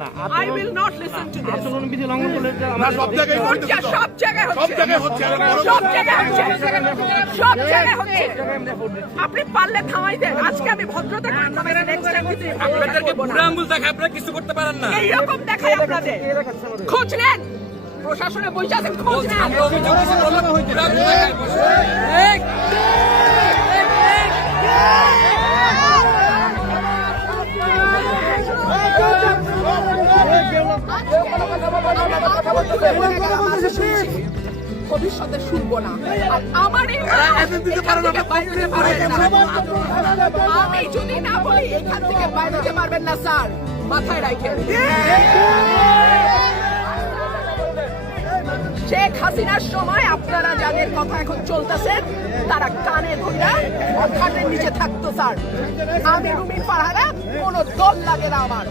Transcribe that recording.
I will not listen to this. আচরণবিধি লঙ্ঘন করলে সব জায়গায় হচ্ছে। আপনি পারলে থামাই দেন। আজকে আমি ভদ্রতা করে থামাইছি, নেক্সট টাইম কিন্তু আপনাদেরকে বুড়া আঙ্গুল দেখায় আপনারা কিছু করতে পারেন না। এইরকম দেখাই আপনাদের। খোঁজ নেন, প্রশাসনে বসে আছেন, খোঁজ নেন। আমরা অভিযোগ দিচ্ছি বুড়া আঙ্গুল দেখায় ভবিষ্যতে শুনবো না। আর আমার আমি যদি না বলি এখান থেকে বাইরে যেতে পারবেন না স্যার, মাথায় রাখেন। শেখ হাসিনার সময় আপনারা যাদের কথা এখন চলতেছেন তারা কানে ধরে খাটের নিচে থাকতো স্যার। আমি রুমি পাহারা, কোনো দল লাগে না আমার।